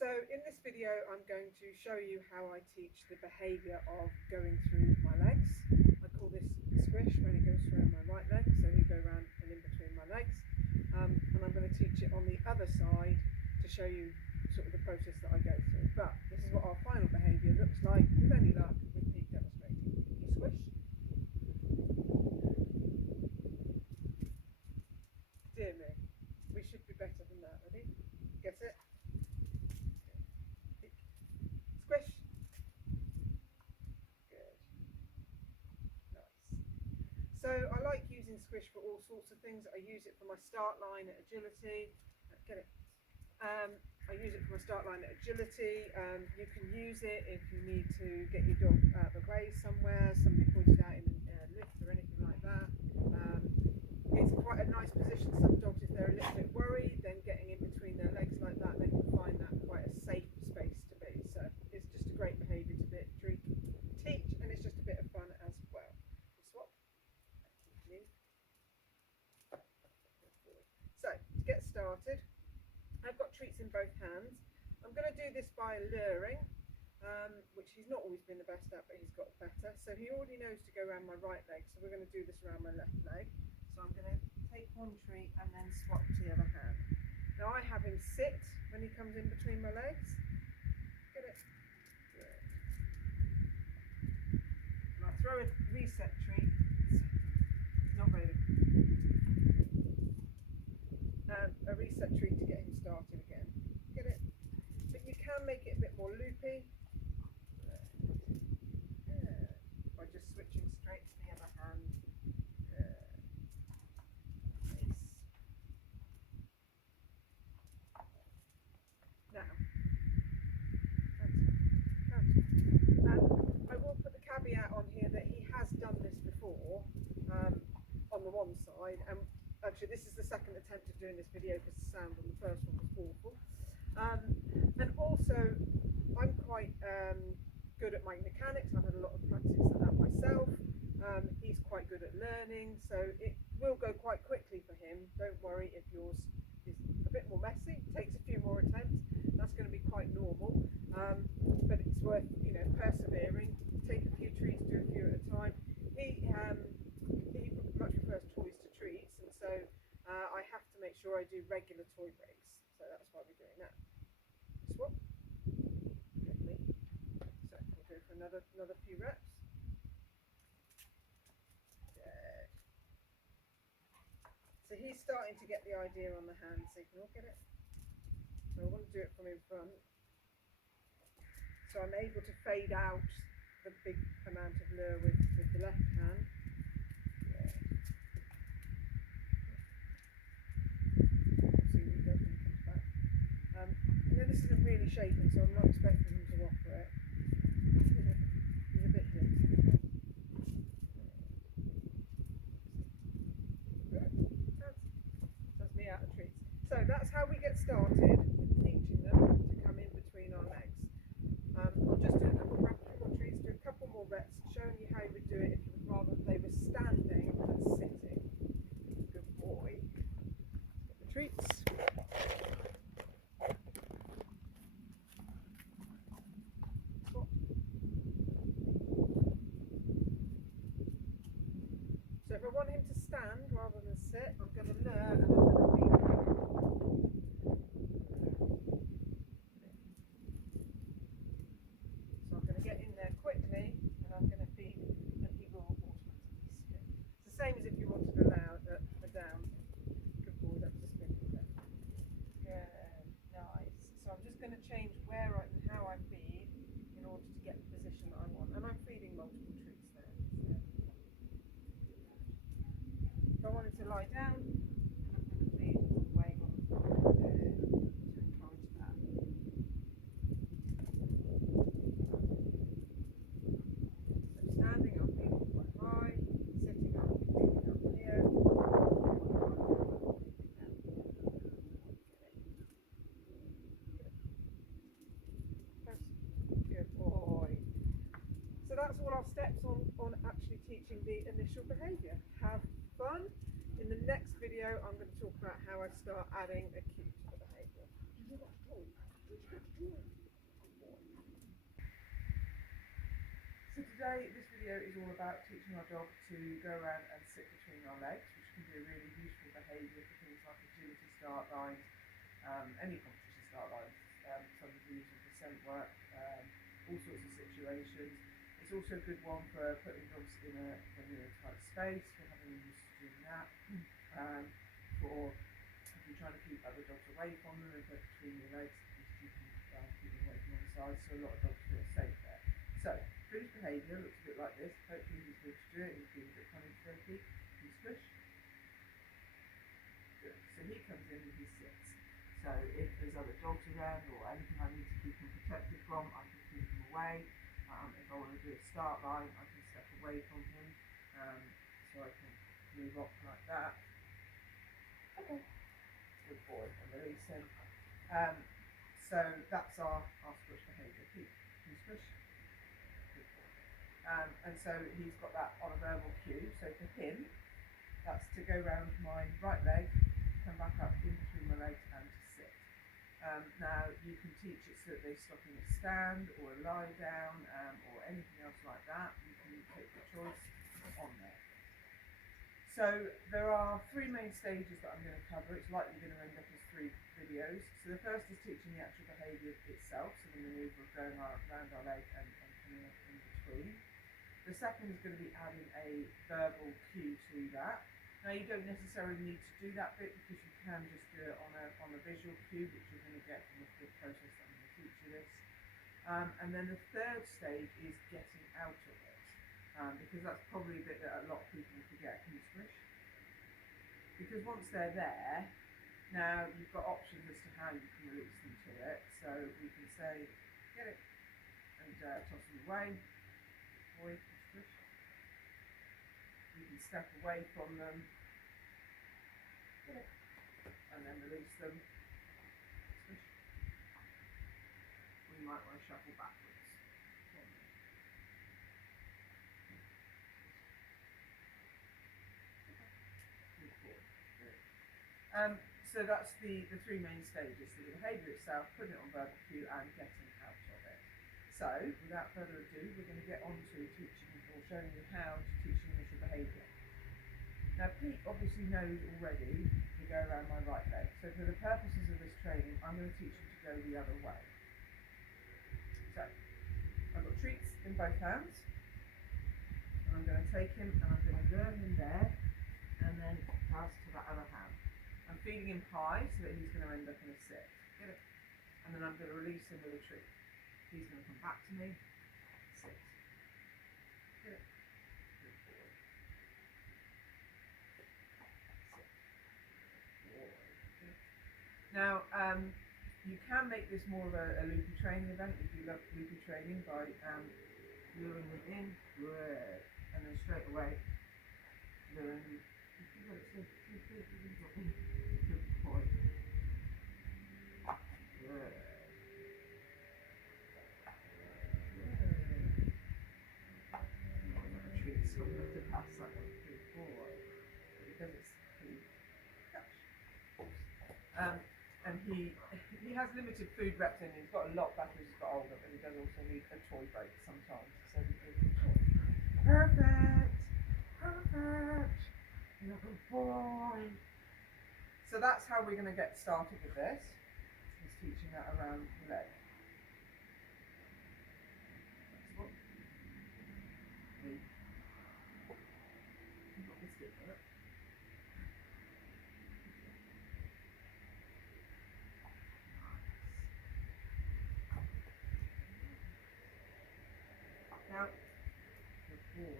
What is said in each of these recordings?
So in this video I'm going to show you how I teach the behaviour of going through my legs. I call this Squish when he goes around my right leg, so he go around and in between my legs. And I'm going to teach it on the other side to show you sort of the process that I go through. But this is what our final behaviour looks like, with any luck, with Pete demonstrating. You squish. Dear me, we should be better than that. Ready? Get it? Squish. Good. Nice. So I like using Squish for all sorts of things. I use it for my start line at agility. Get it? I use it for my start line at agility. You can use it if you need to get your dog out of the way somewhere. Somebody pointed out in a lift or anything like that. It's quite a nice position. Some dogs, if they're a little bit worried, then getting in between their legs like that, they can find that quite a safe space to be. So it's just a great behaviour to teach, and it's just a bit of fun as well. Swap. So to get started, I've got treats in both hands. I'm going to do this by luring, which he's not always been the best at, but he's got better. So he already knows to go around my right leg, so we're going to do this around my left leg. So I'm going to take one treat and then swap to the other hand. Now I have him sit when he comes in between my legs. Get it? Good. And I throw a reset treat. He's not ready. A reset treat to get him started again. Get it? But you can make it a bit more loopy. By just switching straight to the other hand. Now, I will put the caveat on here that he has done this before on the one side, and actually this is the second attempt at doing this video because the sound on the first one was awful. And also, I'm quite good at my mechanics. I've had a lot of practice at that myself. He's quite good at learning, so it will go quite quickly for him. Don't worry if yours is a bit more messy, takes a few more attempts. That's going to be quite normal, but it's worth persevering. Take a few treats, do a few at a time. He much prefers toys to treats, and so I have to make sure I do regular toy breaks. So that's why we're doing that. Swap. Gently. So we'll go for another few reps. Good. So he's starting to get the idea on the hand signal. Get it? So I want to do it from in front. So I'm able to fade out the big amount of lure with the left hand. This isn't really shaking, so I'm not expecting him to offer it. He's a bit dense. That's me out of treats. So that's how we get started with teaching them to come in between our legs. I'll just do a couple more treats, do a couple more reps, showing you how you would do it if you would rather they were standing than sitting. Good boy. Get the treats. So if I want him to stand rather than sit, I'm going to lure and I'm going to feed him. So I'm going to get in there quickly and I'm going to feed and he will automatically sit. It's the same as if you wanted a down. Good boy, that was a spin. Good, nice. So I'm just going to change where and how I feed in order to get the position that I want. And I'm feeding multiple treats there. If I wanted to lie down, then I'm going to feed all the way on the floor to encourage that. So standing, I'm feeding quite high. Sitting, I'm feeding up here. Good boy. So that's all our steps on actually teaching the initial behaviour. Have fun. In the next video, I'm going to talk about how I start adding a cue to the behaviour. So today, this video is all about teaching our dog to go around and sit between our legs, which can be a really useful behaviour for things like agility start lines, any competition start lines, some people use them for scent work, all sorts of situations. It's also a good one for putting dogs in when you're in a tight space, for having them used to doing that, for if you're trying to keep other dogs away from them and put between your legs, just keep them away from one side, so a lot of dogs feel safe there. So, Squish's behaviour looks a bit like this. Hopefully he's good to do it. He's being a bit funny today. Can you squish? Good. So he comes in and he sits. So if there's other dogs around or anything I need to keep him protected from, I can keep him away. If I want to do a start line, I can step away from him. So I can move off like that. Okay. Good boy. And release him. So that's our squish behaviour. Can you squish? And so he's got that on a verbal cue. So for him, that's to go round my right leg, come back up in between my legs and to sit. Now you can teach it so that they stop in a stand or a lie down or anything else like that. You can take the choice on there. So there are three main stages that I'm going to cover. It's likely going to end up as 3 videos. So the first is teaching the actual behaviour itself, so the manoeuvre of going around our leg and coming up in between. The second is going to be adding a verbal cue to that. Now you don't necessarily need to do that bit because you can just do it on a visual cue, which you're going to get from the process that I'm going to teach you this. And then the third stage is getting out of it, because that's probably a bit that a lot of people forget. Can you squish? Because once they're there, now you've got options as to how you can release them to it. So we can say, get it, and toss them away. Boy, squish. You can step away from them, get it, and then release them. Squish. Or you might want to shuffle backwards. So that's the 3 main stages, so the behaviour itself, putting it on verbal cue and getting out of it. So, without further ado, we're going to get on to teaching or showing you how to teach initial behaviour. Now Pete obviously knows already to go around my right leg, so for the purposes of this training, I'm going to teach him to go the other way. So, I've got treats in both hands, and I'm going to take him and I'm going to learn him there, and then pass to that other hand. I'm feeding him high so that he's going to end up in a sit. Get it? And then I'm going to release him with a treat. He's going to come back to me. Sit. Get it? Good boy. Sit. Boy. Good. Now, you can make this more of a loopy training event if you love loopy training by luring them in. Good. And then straight away, luring them. Good boy. Good. Treats so we have to pass that one. Good boy. Because it's and he has limited food reps in. He's got a lot better as he's got older, but he does also need a toy break sometimes. So we give him a toy. Perfect. Perfect. Little boy. So that's how we're going to get started with this. Is teaching that around the leg. Next one. You've got this bit for it. Now, good boy.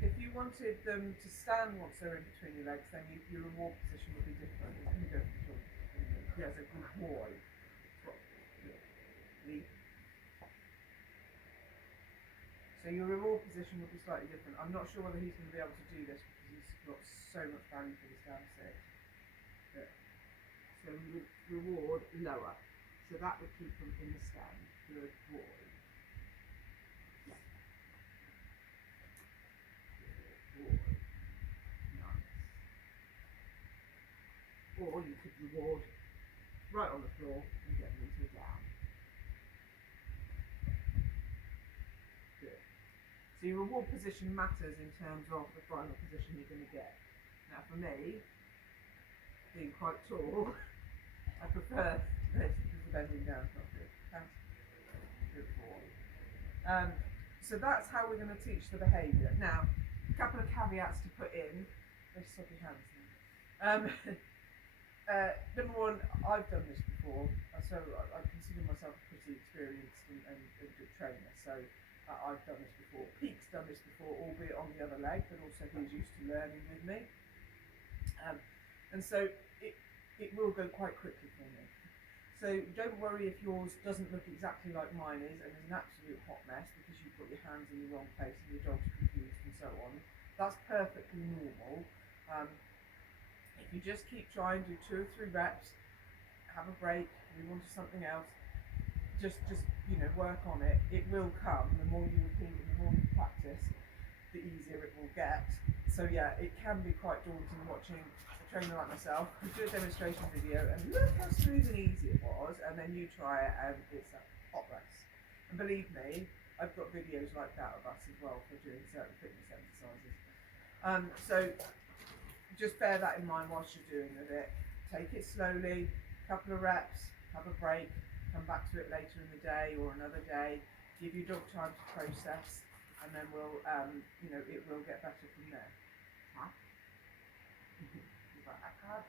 If you wanted them to stand once they're in between your legs, then your reward position would be different. It's going to go for yes, a good boy. So your reward position would be slightly different. I'm not sure whether he's going to be able to do this because he's got so much value for the stand sit. So we would reward lower. So that would keep them in the stand. Good boy. Or you could reward right on the floor and get them into a down. Good. So your reward position matters in terms of the final position you're going to get. Now for me, being quite tall, I prefer this because the bending down is not good. Thanks. Good for. So that's how we're going to teach the behaviour. Now, a couple of caveats to put in. Let's swap your hands now. Number one, I've done this before, so I consider myself pretty experienced and good trainer. So I've done this before. Pete's done this before, albeit on the other leg, but also he's used to learning with me. And so it will go quite quickly for me. So don't worry if yours doesn't look exactly like mine is and is an absolute hot mess because you've got your hands in the wrong place and your dog's confused and so on. That's perfectly normal. If you just keep trying, do 2 or 3 reps, have a break, move on to something else, just work on it. It will come. The more you repeat and the more you practice, the easier it will get. So yeah, it can be quite daunting watching a trainer like myself who do a demonstration video and look how smooth and easy it was, and then you try it and it's a hot mess. And believe me, I've got videos like that of us as well for doing certain fitness exercises. So just bear that in mind whilst you're doing with it. Take it slowly, couple of reps, have a break, come back to it later in the day or another day, give your dog time to process, and then we'll, it will get better from there. Huh? I can't